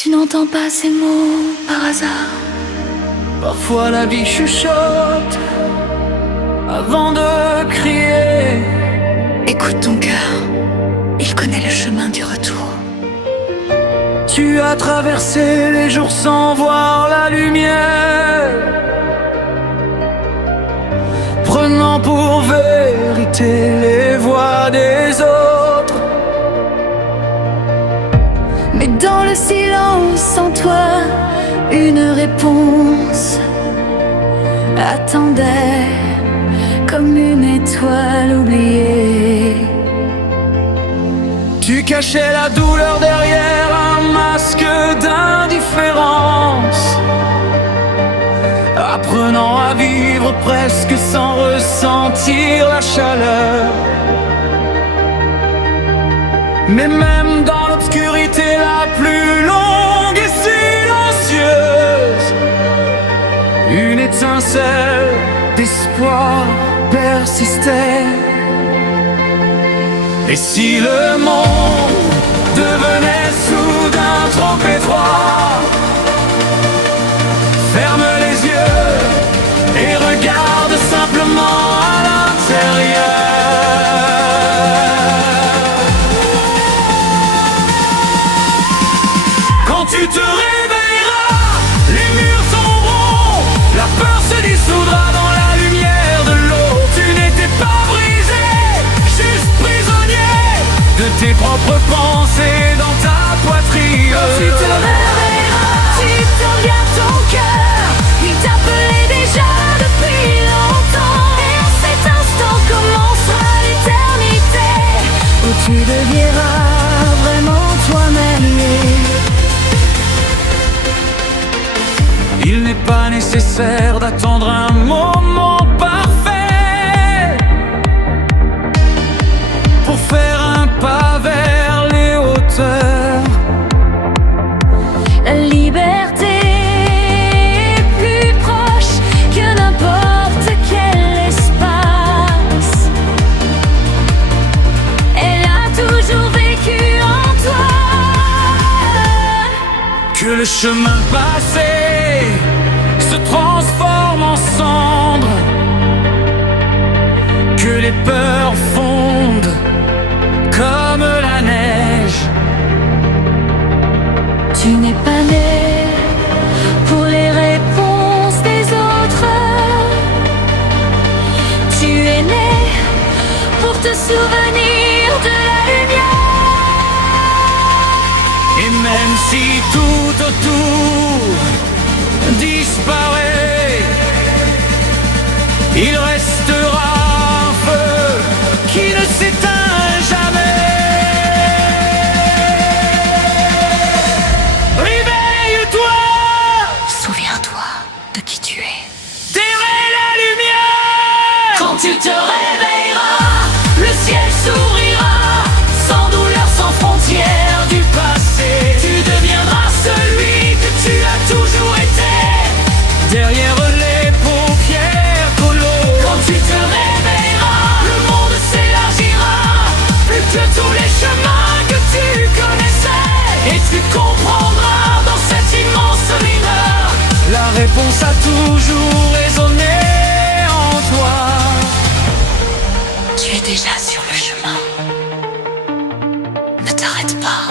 Tu n'entends pas ces mots par hasard. Parfois la vie chuchote avant de crier. Écoute ton cœur, il connaît le chemin du retour. Tu as traversé les jours sans voir la lumière, prenant pour vérité les voix des autres. Mais dans le silence en toi, une réponse attendait comme une étoile oubliée. Tu cachais la douleur derrière un masque d'indifférence, apprenant à vivre presque sans ressentir la chaleur. Mais même dans l'obscurité la plus longue et silencieuse, une étincelle d'espoir persistait. Et si le monde devenait soudain trop étroit, ferme les yeux et regarde simplement à l'intérieur. Quand tu te réveilleras, les murs tomberont, la peur se dissoudra dans la lumière de l'eau. Tu n'étais pas brisé, juste prisonnier de tes propres pensées dans ta poitrine. Quand tu te réveilleras, tu te regardes ton cœur, il t'appelait déjà depuis longtemps. Et en cet instant commencera l'éternité, où tu deviendras vraiment toi-même. Il n'est pas nécessaire d'attendre un moment parfait pour faire un pas vers les hauteurs. La liberté est plus proche que n'importe quel espace. Elle a toujours vécu en toi. Que le chemin passé se transforme en cendres, que les peurs fondent comme la neige. Tu n'es pas né pour les réponses des autres. Tu es né pour te souvenir de la lumière. Et même si tout autour disparaît, il restera un feu qui ne s'éteint jamais. Réveille-toi, Souviens-toi de qui tu es. terre la lumière. Quand tu te réveilleras, le ciel s'ouvrira, sans douleur, sans frontières du passé. Tu deviendras celui que tu as toujours été, Derrière les paupières colo. quand tu te réveilleras, le monde s'élargira, plus que tous les chemins que tu connaissais. Et tu comprendras dans cet immense mineur, La réponse a toujours résonné en toi. tu es déjà sur le chemin. Ne t'arrête pas.